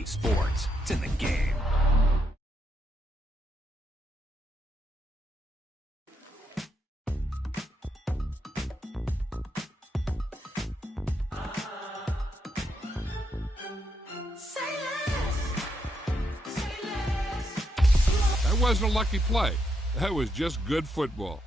EA Sports. It's in the game. That wasn't a lucky play. That was just good football.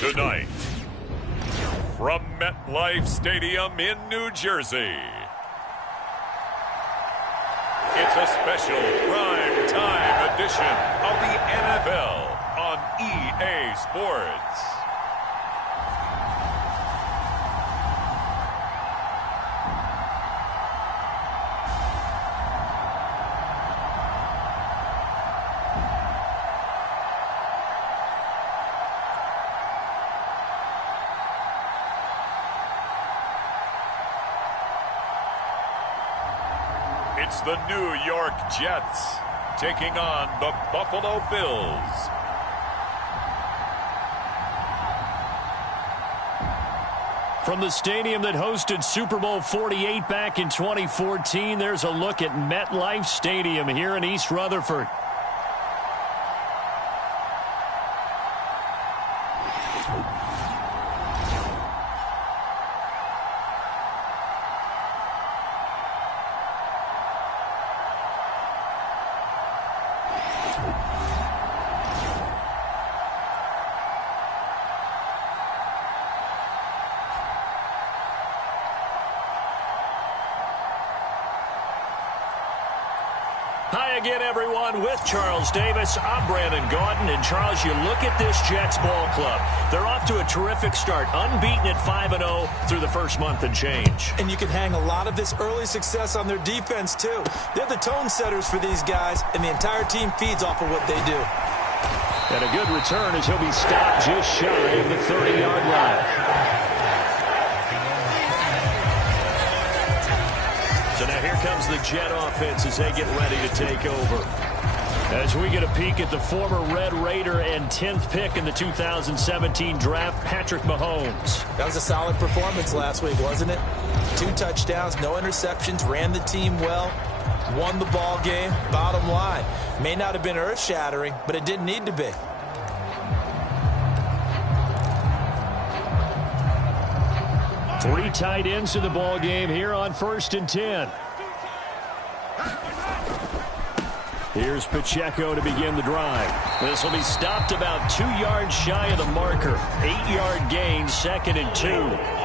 Tonight, from MetLife Stadium in New Jersey, it's a special prime time edition of the NFL on EA Sports. It's the New York Jets taking on the Buffalo Bills. From the stadium that hosted Super Bowl 48 back in 2014, there's a look at MetLife Stadium here in East Rutherford. Hi again, everyone. With Charles Davis, I'm Brandon Gaudin. And, Charles, you look at this Jets ball club. They're off to a terrific start, unbeaten at 5-0 through the first month and change. And you can hang a lot of this early success on their defense, too. They're the tone setters for these guys, and the entire team feeds off of what they do. And a good return as he'll be stopped just shy of the 30-yard line. So now here comes the Jet offense as they get ready to take over. As we get a peek at the former Red Raider and 10th pick in the 2017 draft, Patrick Mahomes. That was a solid performance last week, wasn't it? 2 touchdowns, no interceptions, ran the team well, won the ball game. Bottom line, may not have been earth-shattering, but it didn't need to be. Three tight ends in the ball game here on 1st and 10. Here's Pacheco to begin the drive. This will be stopped about 2 yards shy of the marker. 8-yard gain, 2nd and 2.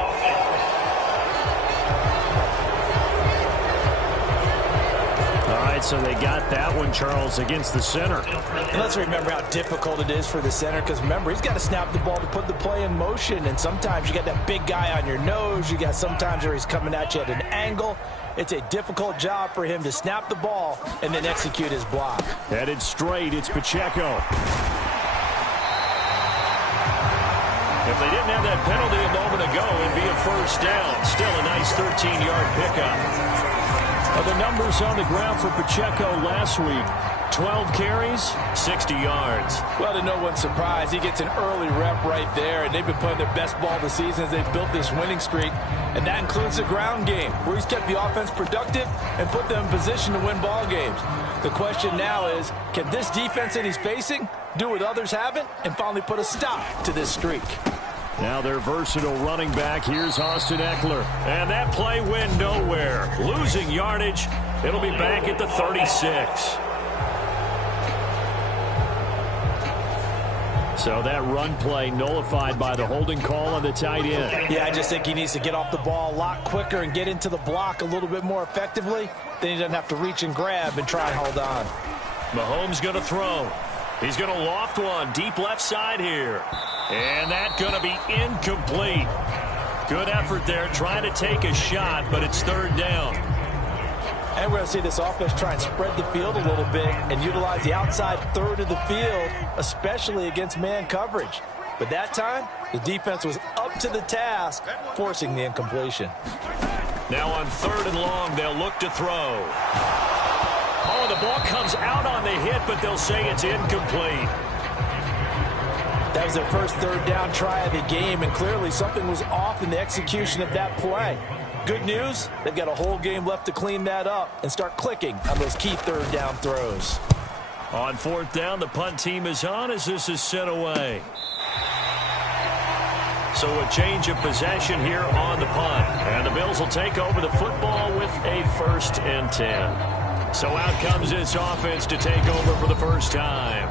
So they got that one, Charles, against the center. And let's remember how difficult it is for the center, because remember, he's got to snap the ball to put the play in motion, and sometimes you got that big guy on your nose. You got sometimes where he's coming at you at an angle. It's a difficult job for him to snap the ball and then execute his block. Headed straight, it's Pacheco. If they didn't have that penalty a moment ago, it'd be a first down. Still a nice 13-yard pickup. The numbers on the ground for Pacheco last week, 12 carries, 60 yards. Well, to no one's surprise, he gets an early rep right there, and they've been playing their best ball this season as they've built this winning streak, and that includes the ground game, where he's kept the offense productive and put them in position to win ball games. The question now is, can this defense that he's facing do what others haven't and finally put a stop to this streak? Now their versatile running back, here's Austin Eckler. And that play went nowhere. Losing yardage, it'll be back at the 36. So that run play nullified by the holding call on the tight end. Yeah, I just think he needs to get off the ball a lot quicker and get into the block a little bit more effectively. Then he doesn't have to reach and grab and try and hold on. Mahomes going to throw. He's going to loft one deep left side here. And that's going to be incomplete. Good effort there trying to take a shot, but it's 3rd down. And we're going to see this offense try and spread the field a little bit and utilize the outside third of the field, especially against man coverage. But that time, the defense was up to the task, forcing the incompletion. Now on 3rd and long, they'll look to throw. Oh, the ball comes out on the hit, but they'll say it's incomplete. That was their first 3rd down try of the game, and clearly something was off in the execution of that play. Good news, they've got a whole game left to clean that up and start clicking on those key 3rd down throws. On 4th down, the punt team is on as this is sent away. So a change of possession here on the punt. And the Bills will take over the football with a 1st and 10. So out comes this offense to take over for the first time.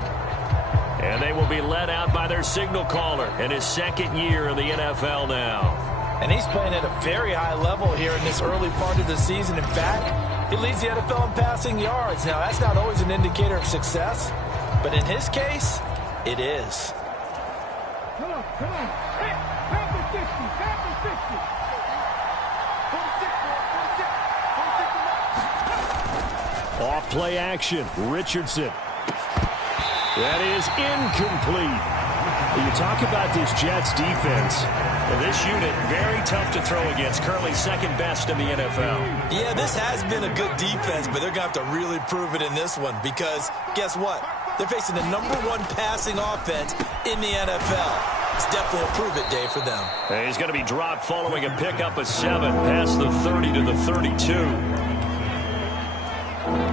And they will be led out by their signal caller in his second year in the NFL now. And he's playing at a very high level here in this early part of the season. In fact, he leads the NFL in passing yards. Now, that's not always an indicator of success, but in his case, it is. Come on. Hey, half the 60. Off play action, Richardson. That is incomplete. You talk about this Jets defense. Well, this unit, very tough to throw against. Currently second best in the NFL. Yeah, this has been a good defense, but they're going to have to really prove it in this one because guess what? They're facing the #1 passing offense in the NFL. It's definitely a prove-it day for them. And he's going to be dropped following a pickup of 7 past the 30 to the 32.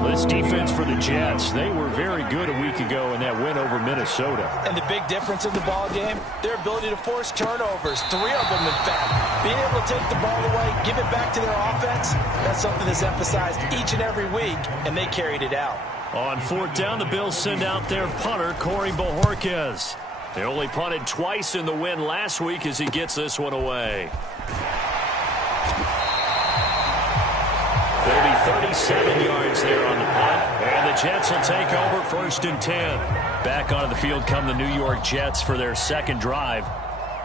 This defense for the Jets, they were very good a week ago in that win over Minnesota. And the big difference in the ball game, their ability to force turnovers, 3 of them in fact. Being able to take the ball away, give it back to their offense, that's something that's emphasized each and every week, and they carried it out. On 4th down, the Bills send out their punter, Corey Bojorquez. They only punted twice in the win last week as he gets this one away. There'll be 37 yards there on the punt. And the Jets will take over 1st and 10. Back onto the field come the New York Jets for their second drive.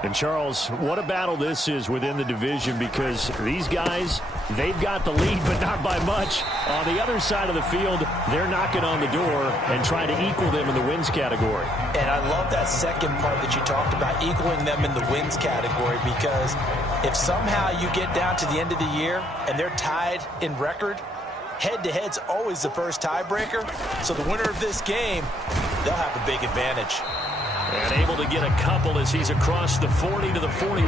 And, Charles, what a battle this is within the division because these guys, they've got the lead, but not by much. On the other side of the field, they're knocking on the door and trying to equal them in the wins category. And I love that second part that you talked about, equaling them in the wins category, because if somehow you get down to the end of the year and they're tied in record, head-to-head's always the first tiebreaker. So the winner of this game, they'll have a big advantage. And able to get a couple as he's across the 40 to the 41.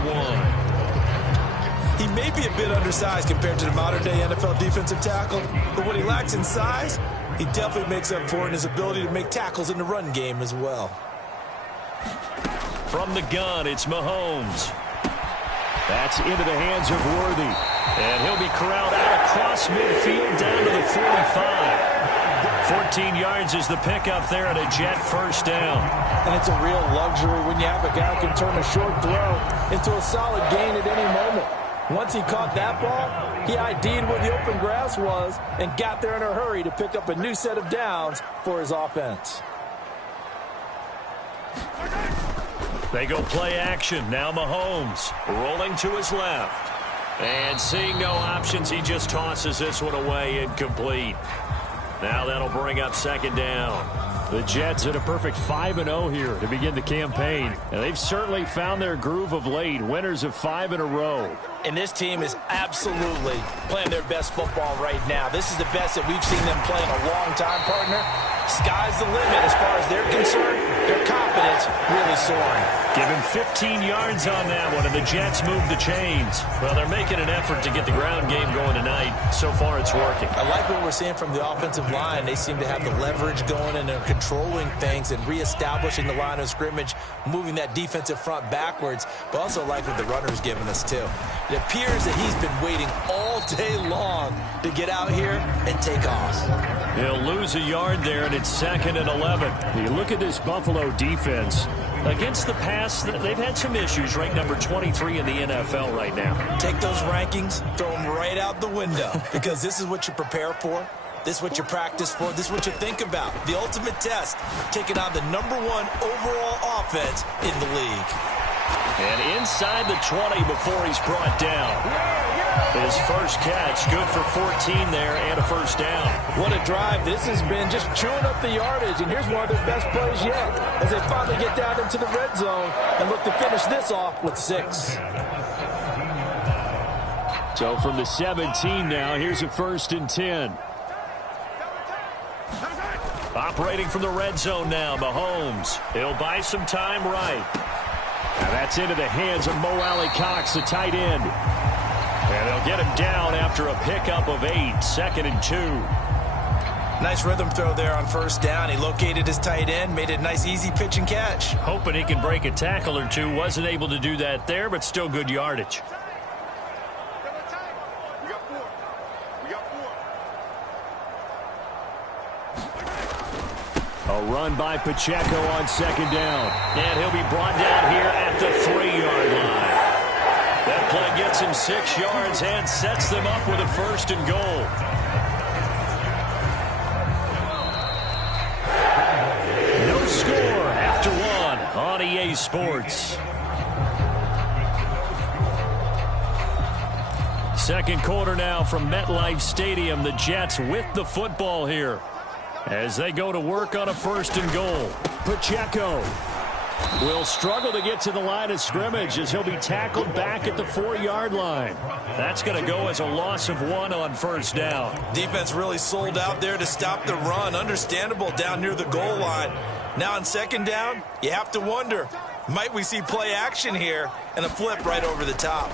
He may be a bit undersized compared to the modern-day NFL defensive tackle, but what he lacks in size, he definitely makes up for in his ability to make tackles in the run game as well. From the gun, it's Mahomes. That's into the hands of Worthy. And he'll be corralled out across midfield down to the 45. 14 yards is the pickup there at a Jet first down. And it's a real luxury when you have a guy who can turn a short throw into a solid gain at any moment. Once he caught that ball, he ID'd where the open grass was and got there in a hurry to pick up a new set of downs for his offense. They go play action. Now Mahomes rolling to his left. And seeing no options, he just tosses this one away incomplete. Now that'll bring up 2nd down. The Jets at a perfect 5-0 here to begin the campaign. And they've certainly found their groove of late. Winners of 5 in a row. And this team is absolutely playing their best football right now. This is the best that we've seen them play in a long time, partner. Sky's the limit as far as they're concerned. Their confidence really soaring. Give him 15 yards on that one, and the Jets move the chains. Well, they're making an effort to get the ground game going tonight. So far, it's working. I like what we're seeing from the offensive line. They seem to have the leverage going, and they're controlling things and reestablishing the line of scrimmage, moving that defensive front backwards, but also like what the runner's giving us, too. It appears that he's been waiting all day long to get out here and take off. He'll lose a yard there, and it's 2nd and 11. You look at this Buffalo defense. Against the pass, they've had some issues, ranked number 23 in the NFL right now. Take those rankings, throw them right out the window, because this is what you prepare for. This is what you practice for. This is what you think about. The ultimate test, taking on the #1 overall offense in the league. And inside the 20 before he's brought down. His first catch, good for 14 there and a 1st down. What a drive. This has been just chewing up the yardage, and here's one of their best plays yet as they finally get down into the red zone and look to finish this off with 6. So from the 17 now, here's a 1st and 10. Operating from the red zone now, Mahomes. He'll buy some time right. Now that's into the hands of Mo Alley-Cox, the tight end. And they'll get him down after a pickup of 8, 2nd and 2. Nice rhythm throw there on 1st down. He located his tight end, made it a nice, easy pitch and catch. Hoping he can break a tackle or two. Wasn't able to do that there, but still good yardage. A run by Pacheco on second down. And he'll be brought down here at the 3-yard line. That play gets him 6 yards and sets them up with a 1st and goal. No score after 1 on EA Sports. Second quarter now from MetLife Stadium. The Jets with the football here as they go to work on a 1st and goal. Pacheco will struggle to get to the line of scrimmage as he'll be tackled back at the 4-yard line. That's going to go as a loss of 1 on 1st down. Defense really sold out there to stop the run. Understandable down near the goal line. Now on 2nd down, you have to wonder, might we see play action here and a flip right over the top?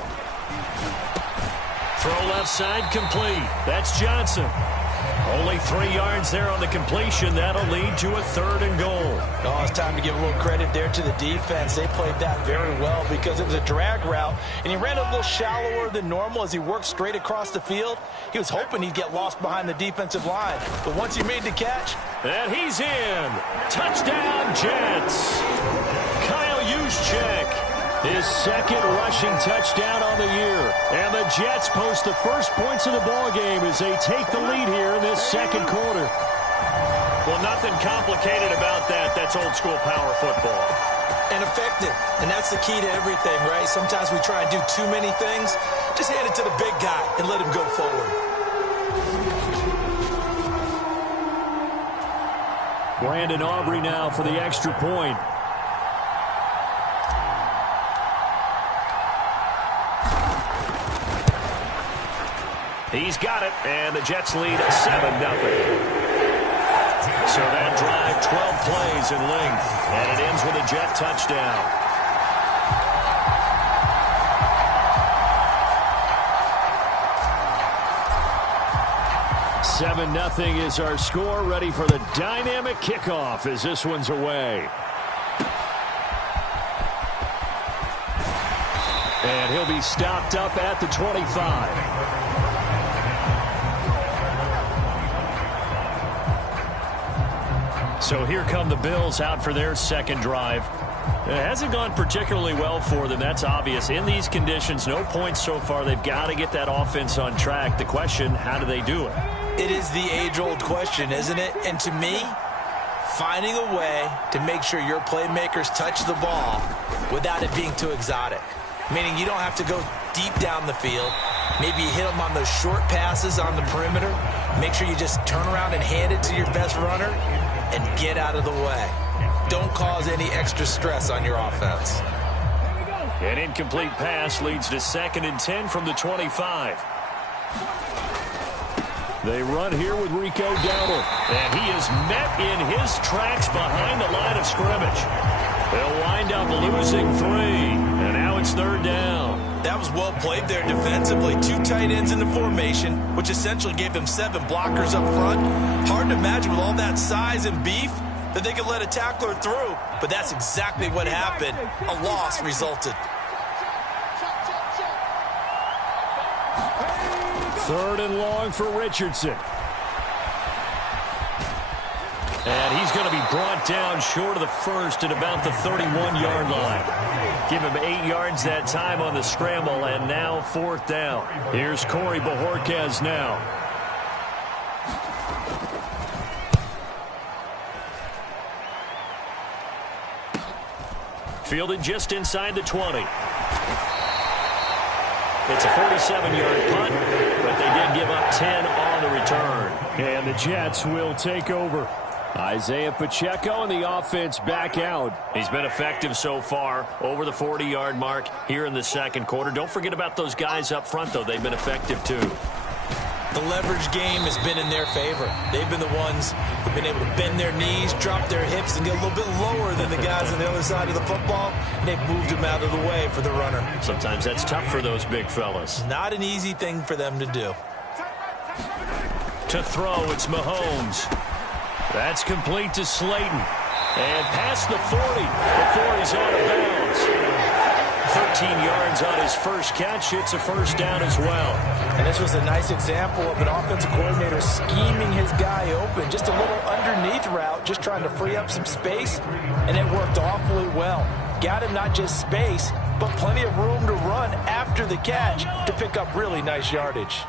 Throw left side complete. That's Johnson. Only 3 yards there on the completion. That'll lead to a 3rd and goal. Oh, it's time to give a little credit there to the defense. They played that very well because it was a drag route, and he ran a little shallower than normal as he worked straight across the field. He was hoping he'd get lost behind the defensive line, but once he made the catch... And he's in. Touchdown, Jets. Kyle Juszczyk. His 2nd rushing touchdown on the year. And the Jets post the first points of the ballgame as they take the lead here in this 2nd quarter. Well, nothing complicated about that. That's old-school power football. And effective. And that's the key to everything, right? Sometimes we try and do too many things. Just hand it to the big guy and let him go forward. Brandon Aubrey now for the extra point. He's got it, and the Jets lead 7-0. So that drive, 12 plays in length, and it ends with a Jet touchdown. $7-0 is our score. Ready for the dynamic kickoff as this one's away. And he'll be stopped up at the 25. So here come the Bills out for their 2nd drive. It hasn't gone particularly well for them. That's obvious. In these conditions, no points so far. They've got to get that offense on track. The question, how do they do it? It is the age-old question, isn't it? And to me, finding a way to make sure your playmakers touch the ball without it being too exotic. Meaning you don't have to go deep down the field. Maybe you hit them on those short passes on the perimeter. Make sure you just turn around and hand it to your best runner and get out of the way. Don't cause any extra stress on your offense. An incomplete pass leads to 2nd and 10 from the 25. They run here with Rico Dowdle. And he is met in his tracks behind the line of scrimmage. They'll wind up losing 3. And now it's 3rd down. That was well played there defensively. 2 tight ends in the formation, which essentially gave them 7 blockers up front. Hard to imagine with all that size and beef that they could let a tackler through. But that's exactly what happened. A loss resulted. 3rd and long for Richardson. And he's going to be brought down short of the 1st at about the 31-yard line. Give him 8 yards that time on the scramble, and now 4th down. Here's Corey Bojorquez now. Fielded just inside the 20. It's a 47-yard punt, but they did give up 10 on the return. And the Jets will take over. Isaiah Pacheco and the offense back out. He's been effective so far, over the 40-yard mark here in the 2nd quarter. Don't forget about those guys up front, though. They've been effective, too. The leverage game has been in their favor. They've been the ones who've been able to bend their knees, drop their hips, and get a little bit lower than the guys on the other side of the football. And they've moved them out of the way for the runner. Sometimes that's tough for those big fellas. Not an easy thing for them to do. To throw, it's Mahomes. That's complete to Slayton. And past the 40 before he's out of bounds. 13 yards on his first catch. It's a first down as well. And this was a nice example of an offensive coordinator scheming his guy open. Just a little underneath route, just trying to free up some space, and it worked awfully well. Got him not just space, but plenty of room to run after the catch to pick up really nice yardage.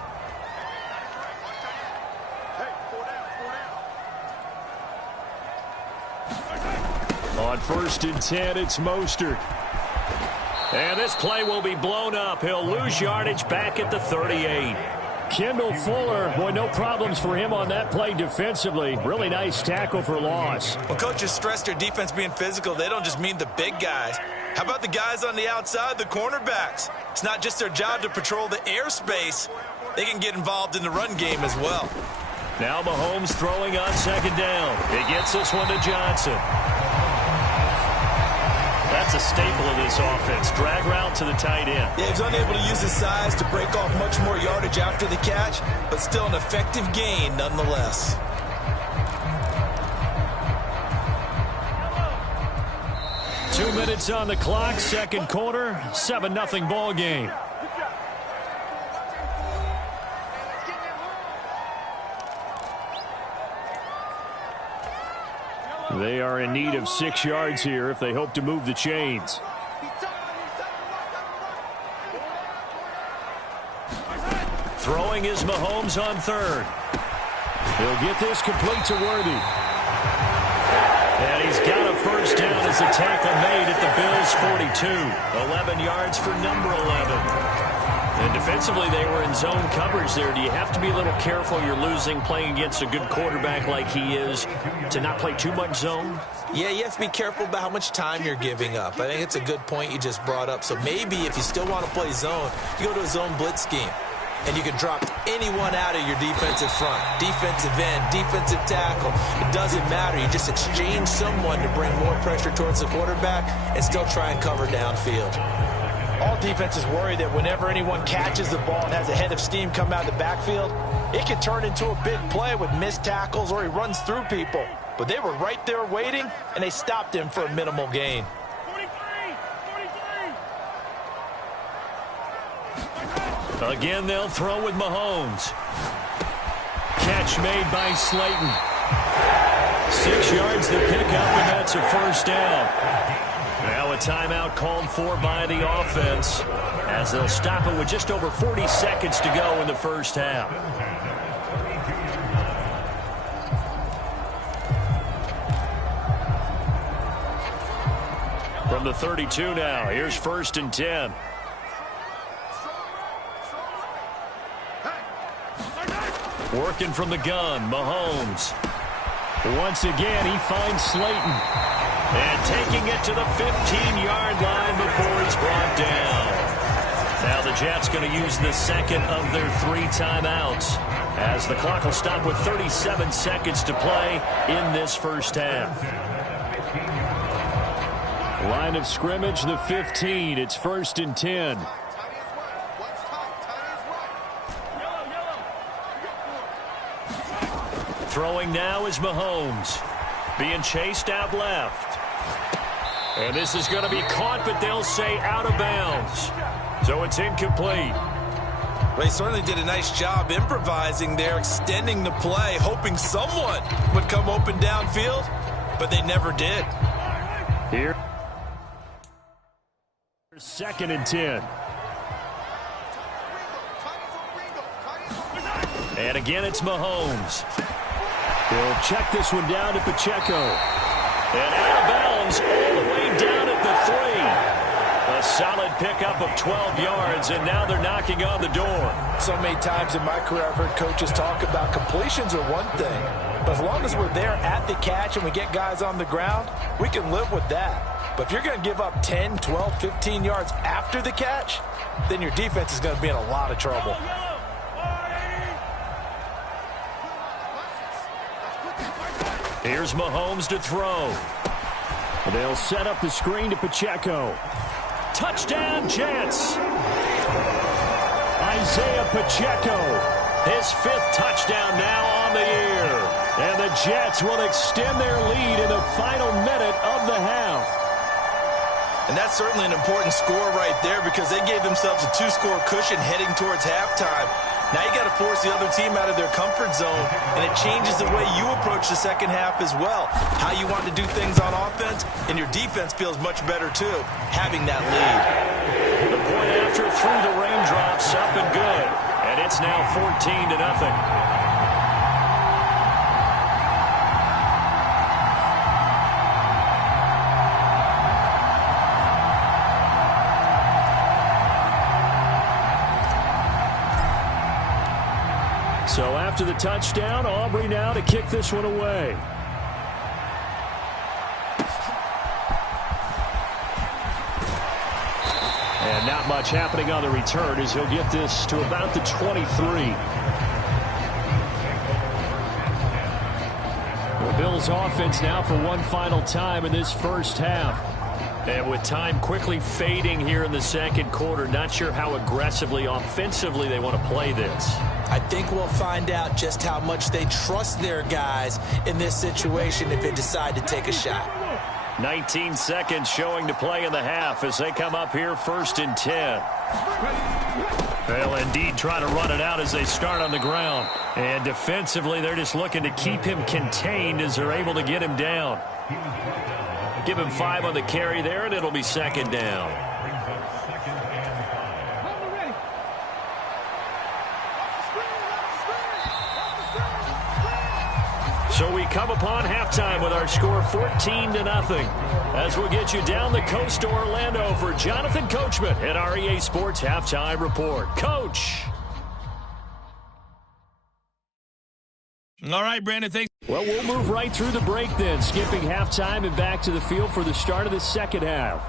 On 1st and 10, it's Mostert. And this play will be blown up. He'll lose yardage back at the 38. Kendall Fuller, boy, no problems for him on that play defensively. Really nice tackle for loss. Well, coaches stress their defense being physical. They don't just mean the big guys. How about the guys on the outside, the cornerbacks? It's not just their job to patrol the airspace. They can get involved in the run game as well. Now Mahomes throwing on 2nd down. He gets this one to Johnson. That's a staple of this offense. Drag route to the tight end. Yeah, he's unable to use his size to break off much more yardage after the catch, but still an effective gain nonetheless. Two minutes on the clock, second quarter, 7-0 ball game. They are in need of 6 yards here if they hope to move the chains. Throwing is Mahomes on 3rd. He'll get this complete to Worthy. And he's got a first down as a tackle made at the Bills' 42. 11 yards for number 11. And defensively, they were in zone coverage there. Do you have to be a little careful? You're losing, playing against a good quarterback like he is, to not play too much zone? Yeah, you have to be careful about how much time you're giving up. I think it's a good point you just brought up. So maybe if you still want to play zone, you go to a zone blitz scheme. And you can drop anyone out of your defensive front. Defensive end, defensive tackle. It doesn't matter. You just exchange someone to bring more pressure towards the quarterback and still try and cover downfield. All defenses worry that whenever anyone catches the ball and has a head of steam come out of the backfield, it can turn into a big play with missed tackles or he runs through people. But they were right there waiting, and they stopped him for a minimal gain. Again, they'll throw with Mahomes. Catch made by Slayton. 6 yards to pick up, and that's a first down. Now a timeout called for by the offense as they'll stop it with just over 40 seconds to go in the first half. From the 32 now, here's 1st and 10. Working from the gun, Mahomes. Once again, he finds Slayton. And taking it to the 15-yard line before he's brought down. Now the Jets going to use the second of their 3 timeouts, as the clock will stop with 37 seconds to play in this first half. Line of scrimmage, the 15. It's 1st and 10. Throwing now is Mahomes. Being chased out left. And this is going to be caught, but they'll say out of bounds. So it's incomplete. Well, he certainly did a nice job improvising there, extending the play, hoping someone would come open downfield, but they never did. Here, 2nd and 10. And again, it's Mahomes. He'll check this one down to Pacheco. And out of bounds all the way down at the 3. A solid pickup of 12 yards, and now they're knocking on the door. So many times in my career I've heard coaches talk about completions are one thing, but as long as we're there at the catch and we get guys on the ground, we can live with that. But if you're going to give up 10, 12, 15 yards after the catch, then your defense is going to be in a lot of trouble. Here's Mahomes to throw. They'll set up the screen to Pacheco. Touchdown, Jets. Isaiah Pacheco. His 5th touchdown now on the year. And the Jets will extend their lead in the final minute of the half. And that's certainly an important score right there because they gave themselves a 2-score cushion heading towards halftime. Now you got to force the other team out of their comfort zone, and it changes the way you approach the second half as well. How you want to do things on offense, and your defense feels much better too, having that lead. The point after through the raindrops, up and good. And it's now 14-0. So after the touchdown, Aubrey now to kick this one away. And not much happening on the return as he'll get this to about the 23. The Bills offense now for one final time in this first half. And with time quickly fading here in the second quarter, not sure how aggressively, offensively they want to play this. I think we'll find out just how much they trust their guys in this situation if they decide to take a shot. 19 seconds showing to play in the half as they come up here 1st and 10. They'll indeed try to run it out as they start on the ground. And defensively, they're just looking to keep him contained as they're able to get him down. Give him 5 on the carry there, and it'll be 2nd down. So we come upon halftime with our score 14-0. As we'll get you down the coast to Orlando for Jonathan Coachman at our EA Sports Halftime Report. Coach. All right, Brandon, thanks. Well, we'll move right through the break then, skipping halftime and back to the field for the start of the second half.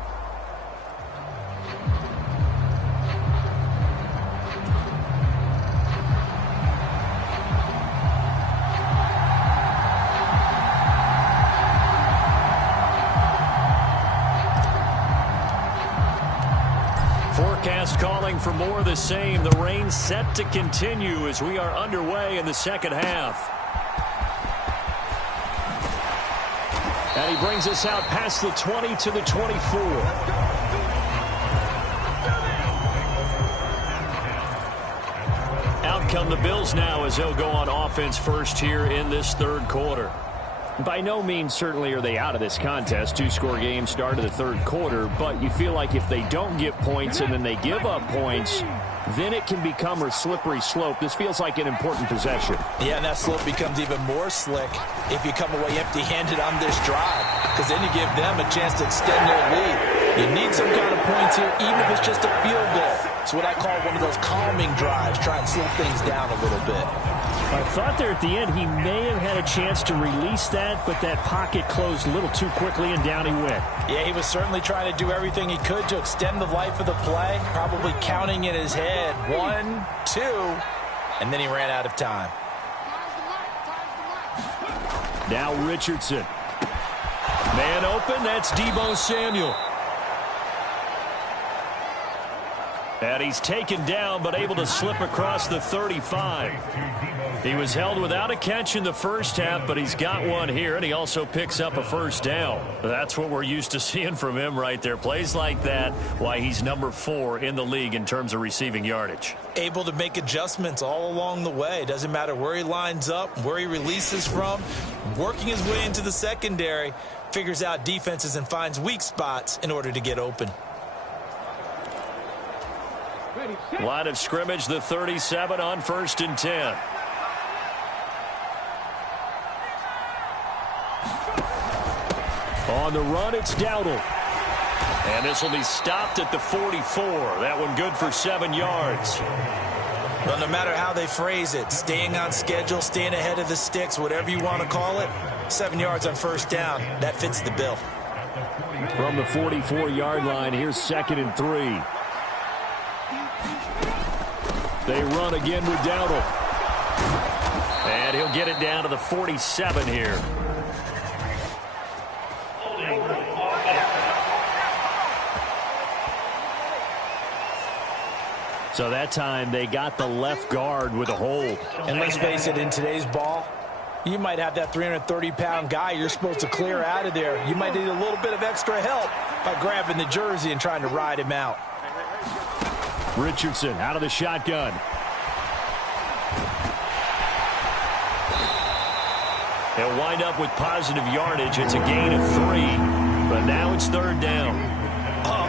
Forecast calling for more of the same. The rain set to continue as we are underway in the second half. And he brings us out past the 20 to the 24. Out come the Bills now as they'll go on offense first here in this third quarter. By no means certainly are they out of this contest. 2-score game start of the third quarter, but you feel like if they don't get points and then they give up points, then it can become a slippery slope. This feels like an important possession. Yeah, and that slope becomes even more slick if you come away empty-handed on this drive, because then you give them a chance to extend their lead. You need some kind of points here, even if it's just a field goal. It's what I call one of those calming drives, try and slow things down a little bit. I thought there at the end he may have had a chance to release that, but that pocket closed a little too quickly and down he went. Yeah, he was certainly trying to do everything he could to extend the life of the play, probably counting in his head 1, 2, and then he ran out of time. Now Richardson. Man open, that's Deebo Samuel. And he's taken down but able to slip across the 35. He was held without a catch in the first half, but he's got one here, and he also picks up a first down. That's what we're used to seeing from him right there. Plays like that, why he's number 4 in the league in terms of receiving yardage. Able to make adjustments all along the way. Doesn't matter where he lines up, where he releases from. Working his way into the secondary, figures out defenses and finds weak spots in order to get open. Line of scrimmage, the 37 on 1st and 10. On the run, it's Dowdle. And this will be stopped at the 44. That one good for 7 yards. Well, no matter how they phrase it, staying on schedule, staying ahead of the sticks, whatever you want to call it, 7 yards on first down, that fits the bill. From the 44-yard line, here's 2nd and 3. They run again with Dowdle. And he'll get it down to the 47 here. So that time they got the left guard with a hold. And let's face it, in today's ball, You might have that 330-pound guy you're supposed to clear out of there. You might need a little bit of extra help by grabbing the jersey and trying to ride him out. Richardson out of the shotgun. He'll wind up with positive yardage. It's a gain of 3, but now it's 3rd down.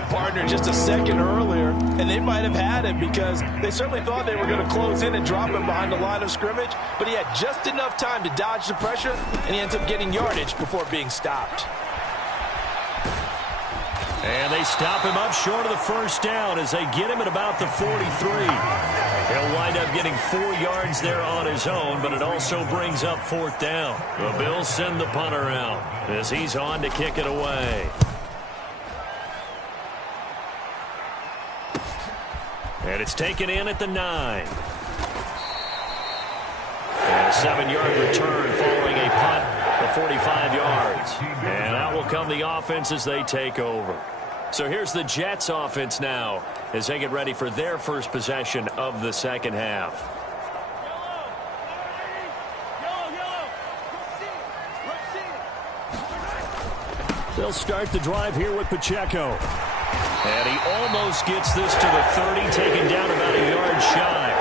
Partner just a second earlier, and they might have had it because they certainly thought they were going to close in and drop him behind the line of scrimmage, but he had just enough time to dodge the pressure, and he ends up getting yardage before being stopped. And they stop him up short of the 1st down as they get him at about the 43. He'll wind up getting 4 yards there on his own, but it also brings up 4th down. The Bills send the punter out as he's on to kick it away. And it's taken in at the 9. And a 7-yard return following a punt of 45 yards. And out will come the offense as they take over. So here's the Jets offense now as they get ready for their first possession of the second half. They'll start the drive here with Pacheco. And he almost gets this to the 30, taken down about a yard shy.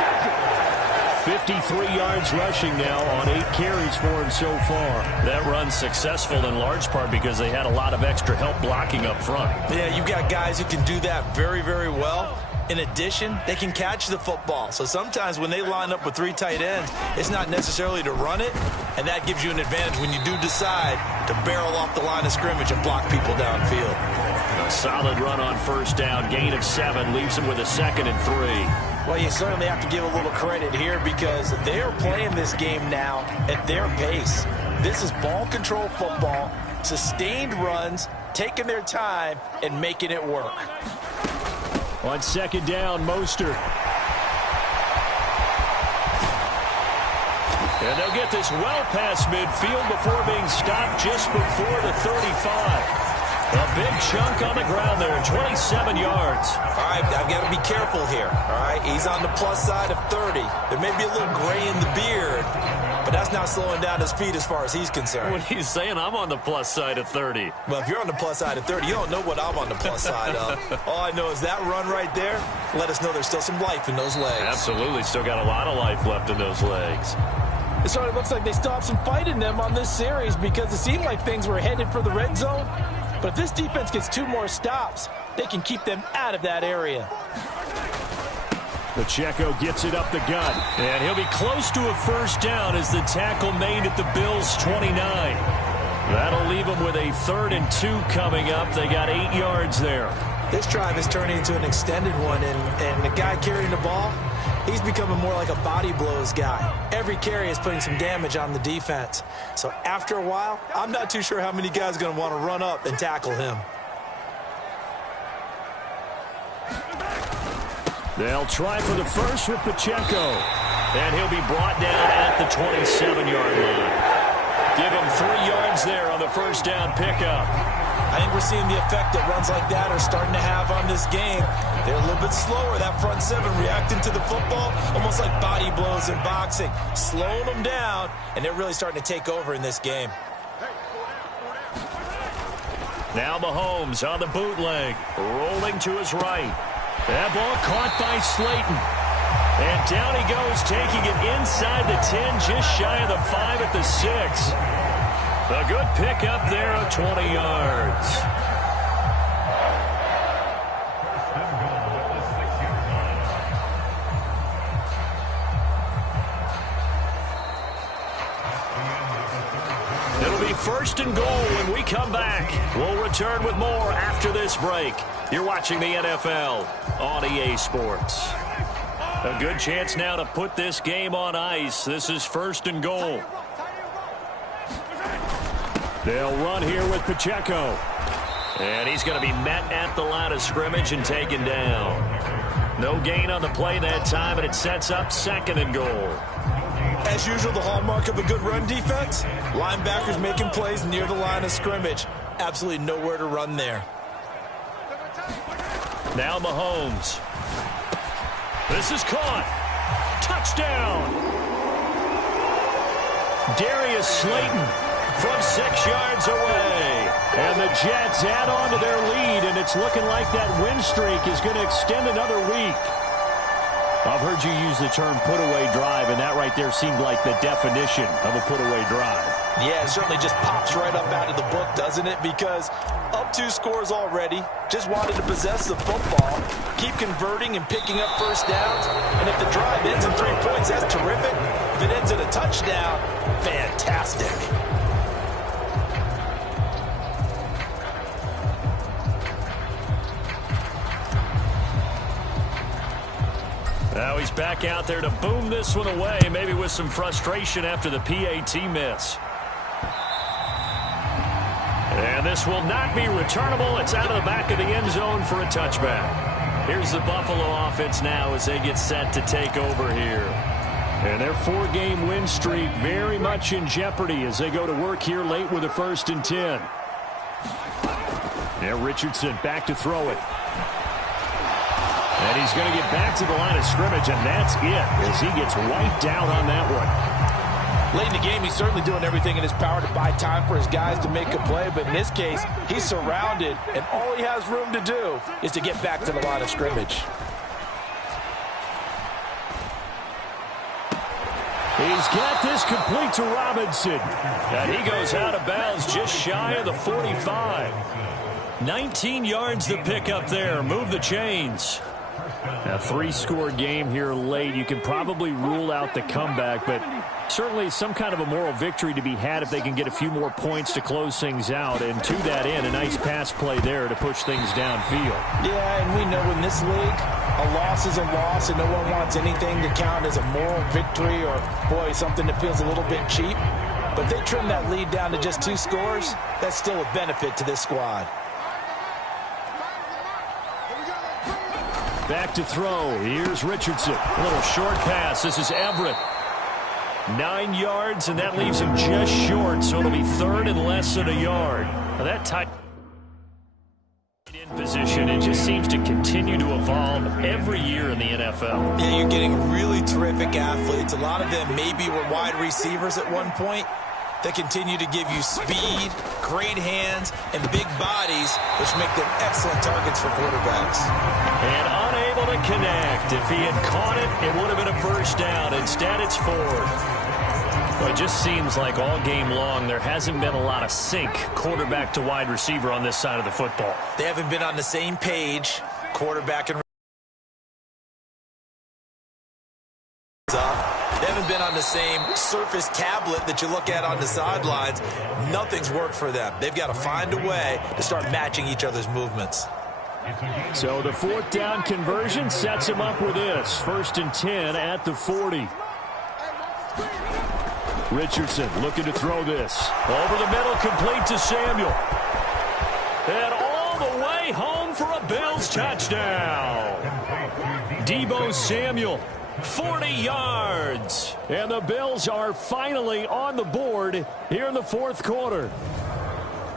53 yards rushing now on 8 carries for him so far. That run's successful in large part because they had a lot of extra help blocking up front. Yeah, you've got guys who can do that very, very well. In addition, they can catch the football. So sometimes when they line up with 3 tight ends, it's not necessarily to run it, and that gives you an advantage when you do decide to barrel off the line of scrimmage and block people downfield. A solid run on 1st down, gain of 7, leaves him with a 2nd and 3. Well, you certainly have to give a little credit here because they are playing this game now at their pace. This is ball control football, sustained runs, taking their time, and making it work. On 2nd down, Mostert. And they'll get this well past midfield before being stopped just before the 35. A big chunk on the ground there, 27 yards. All right, I've got to be careful here, all right? He's on the plus side of 30. There may be a little gray in the beard, but that's not slowing down his speed as far as he's concerned. What he's saying, I'm on the plus side of 30. Well, if you're on the plus side of 30, you don't know what I'm on the plus side of. All I know is that run right there let us know there's still some life in those legs. Absolutely, still got a lot of life left in those legs. It sort of looks like they still have some fight in them on this series because it seemed like things were headed for the red zone. But if this defense gets 2 more stops, they can keep them out of that area. Pacheco gets it up the gut. And he'll be close to a 1st down as the tackle made at the Bills' 29. That'll leave them with a 3rd and 2 coming up. They got 8 yards there. This drive is turning into an extended one, and the guy carrying the ball, he's becoming more like a body blows guy. Every carry is putting some damage on the defense. So after a while, I'm not too sure how many guys are going to want to run up and tackle him. They'll try for the first with Pacheco. And he'll be brought down at the 27-yard line. Give him 3 yards there on the 1st down pickup. I think we're seeing the effect that runs like that are starting to have on this game. They're a little bit slower, that front 7 reacting to the football, almost like body blows in boxing, slowing them down, and they're really starting to take over in this game. Now Mahomes on the bootleg, rolling to his right. That ball caught by Slayton. And down he goes, taking it inside the 10, just shy of the 5 at the 6. A good pickup there of 20 yards. It'll be 1st and goal when we come back. We'll return with more after this break. You're watching the NFL on EA Sports. A good chance now to put this game on ice. This is 1st and goal. They'll run here with Pacheco. And he's going to be met at the line of scrimmage and taken down. No gain on the play that time, and it sets up 2nd and goal. As usual, the hallmark of a good run defense, linebackers making plays near the line of scrimmage. Absolutely nowhere to run there. Now Mahomes. This is caught. Touchdown. Darius Slayton from 6 yards away. And the Jets add on to their lead, and it's looking like that win streak is going to extend another week. I've heard you use the term put-away drive, and that right there seemed like the definition of a put-away drive. Yeah, it certainly just pops right up out of the book, doesn't it? Because up 2 scores already, just wanted to possess the football, keep converting and picking up first downs. And if the drive ends in 3 points, that's terrific. If it ends in a touchdown, fantastic. Now he's back out there to boom this one away, maybe with some frustration after the PAT miss. And this will not be returnable. It's out of the back of the end zone for a touchback. Here's the Buffalo offense now as they get set to take over here. And their 4-game win streak very much in jeopardy as they go to work here late with a 1st and 10. Now Richardson back to throw it. And he's going to get back to the line of scrimmage, and that's it as he gets wiped out on that one. Late in the game, he's certainly doing everything in his power to buy time for his guys to make a play. But in this case, he's surrounded, and all he has room to do is to get back to the line of scrimmage. He's got this complete to Robinson. And he goes out of bounds just shy of the 45. 19 yards to pick up there. Move the chains. A 3-score game here late. You can probably rule out the comeback, but certainly some kind of a moral victory to be had if they can get a few more points to close things out. And to that end, a nice pass play there to push things downfield. Yeah, and we know in this league, a loss is a loss, and no one wants anything to count as a moral victory or, boy, something that feels a little bit cheap. But they trim that lead down to just 2 scores. That's still a benefit to this squad. Back to throw. Here's Richardson. A little short pass. This is Everett. 9 yards, and that leaves him just short, so it'll be 3rd and less than a yard. Now that tight end position, it just seems to continue to evolve every year in the NFL. Yeah, you're getting really terrific athletes. A lot of them maybe were wide receivers at one point. They continue to give you speed, great hands, and big bodies, which make them excellent targets for quarterbacks. And unable to connect. If he had caught it, it would have been a 1st down. Instead, it's 4th. Well, it just seems like all game long there hasn't been a lot of sync quarterback to wide receiver on this side of the football. They haven't been on the same page, quarterback and They haven't been on the same Surface tablet that you look at on the sidelines. Nothing's worked for them. They've got to find a way to start matching each other's movements. So the 4th down conversion sets him up with this. 1st and 10 at the 40. Richardson looking to throw this. Over the middle, complete to Samuel. And all the way home for a Bills touchdown. Deebo Samuel. 40 yards. And the Bills are finally on the board here in the 4th quarter.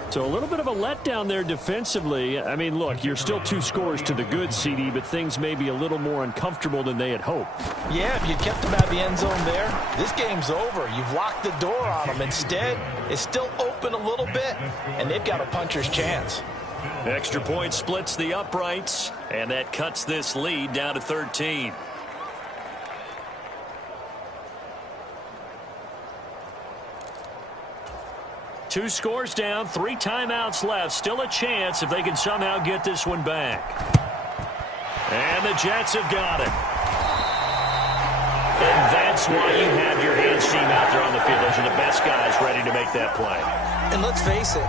So a little bit of a letdown there defensively. I mean, look, you're still 2 scores to the good, CD, but things may be a little more uncomfortable than they had hoped. Yeah, if you kept them out of the end zone there, this game's over. You've locked the door on them. Instead, it's still open a little bit, and they've got a puncher's chance. Extra point splits the uprights, and that cuts this lead down to 13. Two scores down, 3 timeouts left. Still a chance if they can somehow get this one back. And the Jets have got it. And that's why you have your hands team out there on the field. Those are the best guys ready to make that play. And let's face it,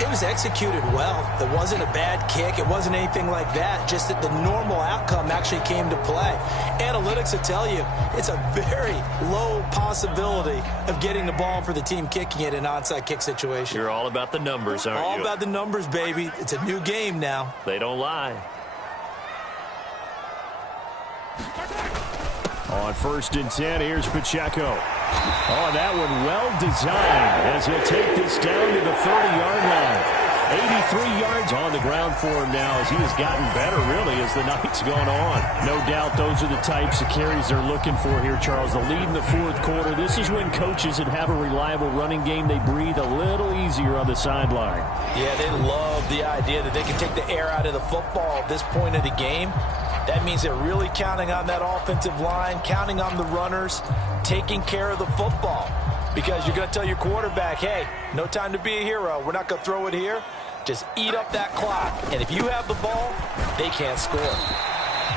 it was executed well. It wasn't a bad kick. It wasn't anything like that. Just that the normal outcome actually came to play. Analytics will tell you it's a very low possibility of getting the ball for the team kicking it in an onside kick situation. You're all about the numbers, aren't you? All about the numbers, baby. It's a new game now. They don't lie. On 1st and 10, here's Pacheco. Oh, that one well designed as he'll take this down to the 30-yard line. 83 yards on the ground for him now as he has gotten better, really, as the night's gone on. No doubt those are the types of carries they're looking for here, Charles. The lead in the fourth quarter. This is when coaches that have a reliable running game, they breathe a little easier on the sideline. Yeah, they love the idea that they can take the air out of the football at this point of the game. That means they're really counting on that offensive line, counting on the runners, taking care of the football. Because you're going to tell your quarterback, hey, no time to be a hero. We're not going to throw it here. Just eat up that clock. And if you have the ball, they can't score.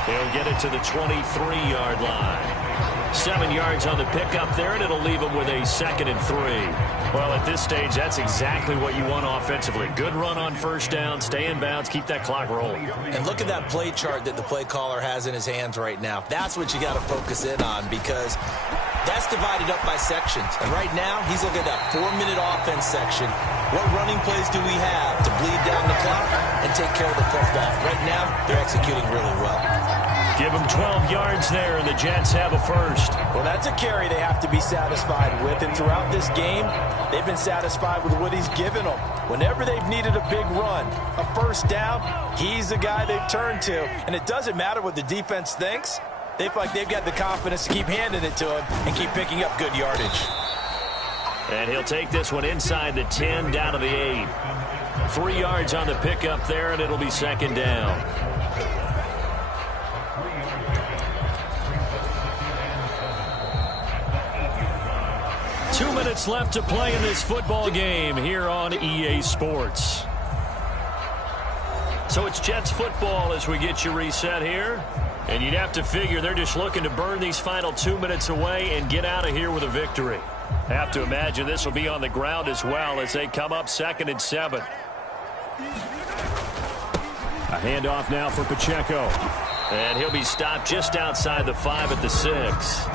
They'll get it to the 23-yard line. 7 yards on the pickup there, and it'll leave them with a 2nd and 3. Well, at this stage, that's exactly what you want offensively. Good run on first down, stay in bounds, keep that clock rolling. And look at that play chart that the play caller has in his hands right now. That's what you got to focus in on, because that's divided up by sections. And right now, he's looking at that 4-minute offense section. What running plays do we have to bleed down the clock and take care of the football? Right now, they're executing really well. Give them 12 yards there, and the Jets have a first. Well, that's a carry they have to be satisfied with. And throughout this game, they've been satisfied with what he's given them. Whenever they've needed a big run, a first down, he's the guy they've turned to. And it doesn't matter what the defense thinks. They feel like they've got the confidence to keep handing it to him and keep picking up good yardage. And he'll take this one inside the 10, down to the 8. 3 yards on the pickup there, and it'll be 2nd down. Two minutes left to play in this football game here on EA Sports. So it's Jets football as we get you reset here. And you'd have to figure they're just looking to burn these final 2 minutes away and get out of here with a victory. Have to imagine this will be on the ground as well as they come up 2nd and 7. A handoff now for Pacheco. And he'll be stopped just outside the 5 at the 6.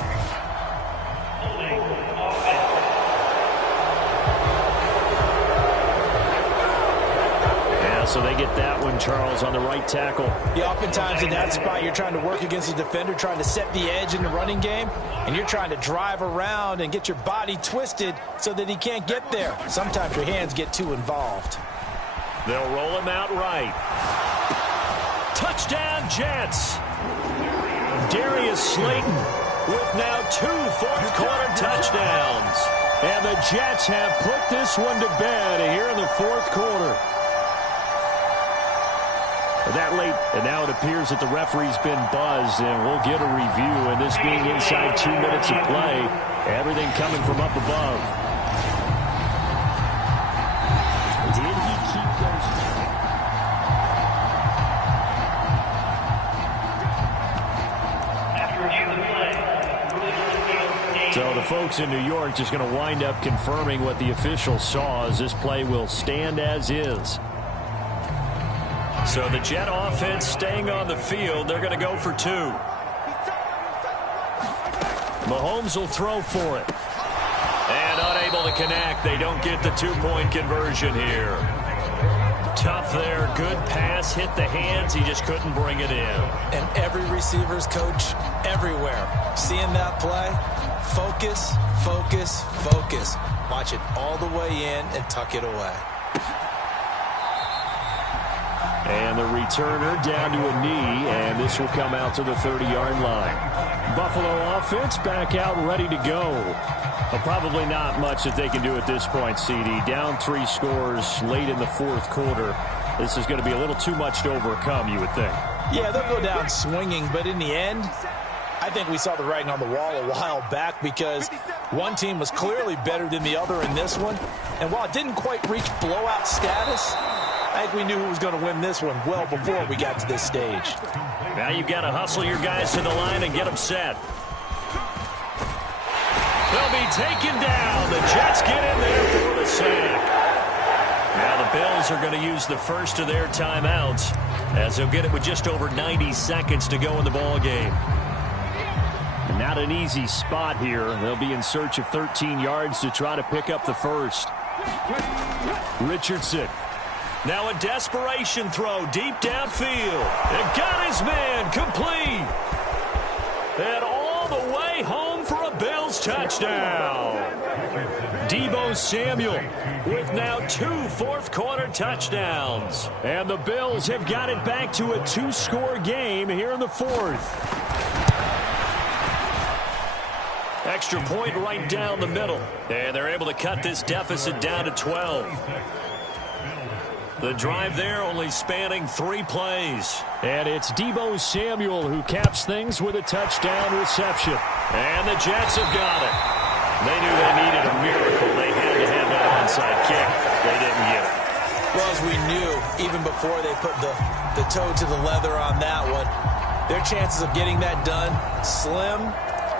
So they get that one, Charles, on the right tackle. Yeah, oftentimes in that spot, you're trying to work against the defender, trying to set the edge in the running game, and you're trying to drive around and get your body twisted so that he can't get there. Sometimes your hands get too involved. They'll roll him out right. Touchdown, Jets. Darius Slayton with now 2 fourth-quarter touchdowns. And the Jets have put this one to bed here in the fourth quarter. That late, and now it appears that the referee's been buzzed, and we'll get a review. And this being inside 2 minutes of play, everything coming from up above. Did he keep those? So the folks in New York just going to wind up confirming what the official saw, as this play will stand as is. So the Jet offense staying on the field. They're going to go for 2. Mahomes will throw for it. And unable to connect. They don't get the 2-point conversion here. Tough there. Good pass. Hit the hands. He just couldn't bring it in. And every receiver's coach everywhere. Seeing that play, focus, focus, focus. Watch it all the way in and tuck it away. And the returner down to a knee, and this will come out to the 30-yard line. Buffalo offense back out ready to go. Well, probably not much that they can do at this point, CD. Down 3 scores late in the fourth quarter. This is going to be a little too much to overcome, you would think. Yeah, they'll go down swinging, but in the end, I think we saw the writing on the wall a while back, because one team was clearly better than the other in this one. And while it didn't quite reach blowout status, I think we knew who was going to win this one well before we got to this stage. Now you've got to hustle your guys to the line and get them set. They'll be taken down. The Jets get in there for the sack. Now the Bills are going to use the first of their timeouts, as they'll get it with just over 90 seconds to go in the ball game. Not an easy spot here. They'll be in search of 13 yards to try to pick up the first. Richardson. Now a desperation throw deep downfield. And got his man complete. And all the way home for a Bills touchdown. Deebo Samuel with now 2 fourth-quarter touchdowns. And the Bills have got it back to a 2-score game here in the fourth. Extra point right down the middle. And they're able to cut this deficit down to 12. The drive there only spanning 3 plays. And it's Deebo Samuel who caps things with a touchdown reception. And the Jets have got it. They knew they needed a miracle. They had to have that onside kick. They didn't get it. Well, as we knew, even before they put the toe to the leather on that one, their chances of getting that done, slim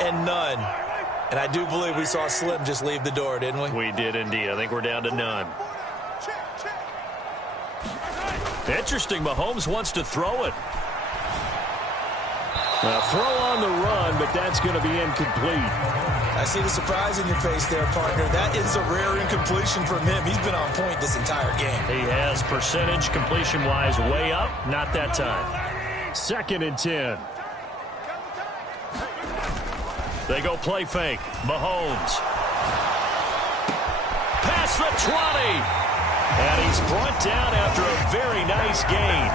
and none. And I do believe we saw Slim just leave the door, didn't we? We did indeed. I think we're down to none. Interesting. Mahomes wants to throw it. A throw on the run, but that's going to be incomplete. I see the surprise in your face there, partner. That is a rare incompletion from him. He's been on point this entire game. He has percentage completion-wise way up. Not that time. 2nd and 10. They go play fake. Mahomes. Past the 20. And he's brought down after a very nice gain.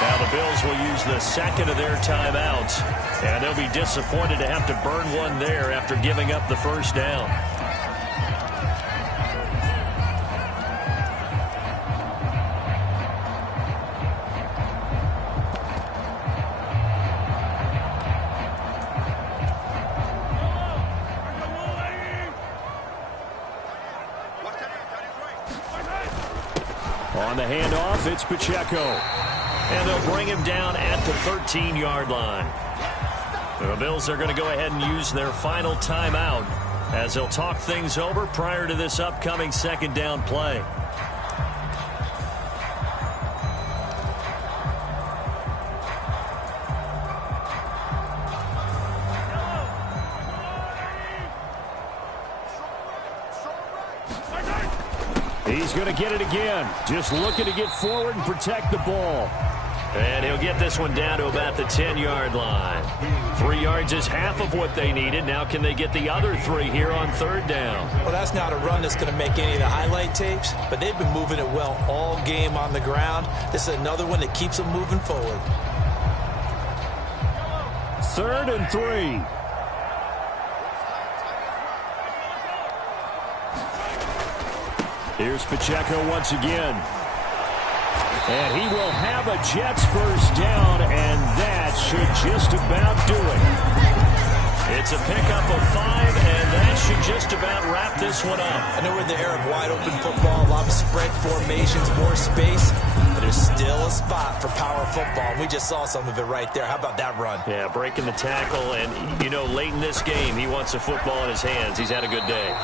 Now the Bills will use the second of their timeouts. And they'll be disappointed to have to burn one there after giving up the first down. On the handoff, it's Pacheco. And they'll bring him down at the 13-yard line. The Bills are going to go ahead and use their final timeout as they'll talk things over prior to this upcoming 2nd down play. He's going to get it again. Just looking to get forward and protect the ball. And he'll get this one down to about the 10-yard line. 3 yards is half of what they needed. Now can they get the other 3 here on 3rd down? Well, that's not a run that's going to make any of the highlight tapes, but they've been moving it well all game on the ground. This is another one that keeps them moving forward. 3rd and 3. Here's Pacheco once again. And he will have a Jets first down, and that should just about do it. It's a pickup of 5, and that should just about wrap this one up. I know we're in the era of wide-open football, a lot of spread formations, more space, but there's still a spot for power football. We just saw some of it right there. How about that run? Yeah, breaking the tackle, and, you know, late in this game, he wants the football in his hands. He's had a good day.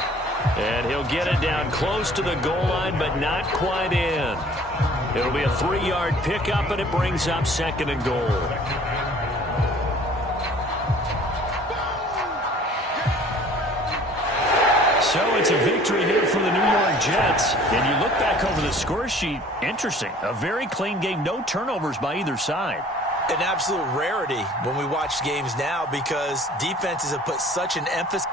And he'll get it down close to the goal line, but not quite in. It'll be a 3-yard pickup, and it brings up 2nd and goal. So it's a victory here for the New York Jets. And you look back over the score sheet, interesting. A very clean game, no turnovers by either side. An absolute rarity when we watch games now because defenses have put such an emphasis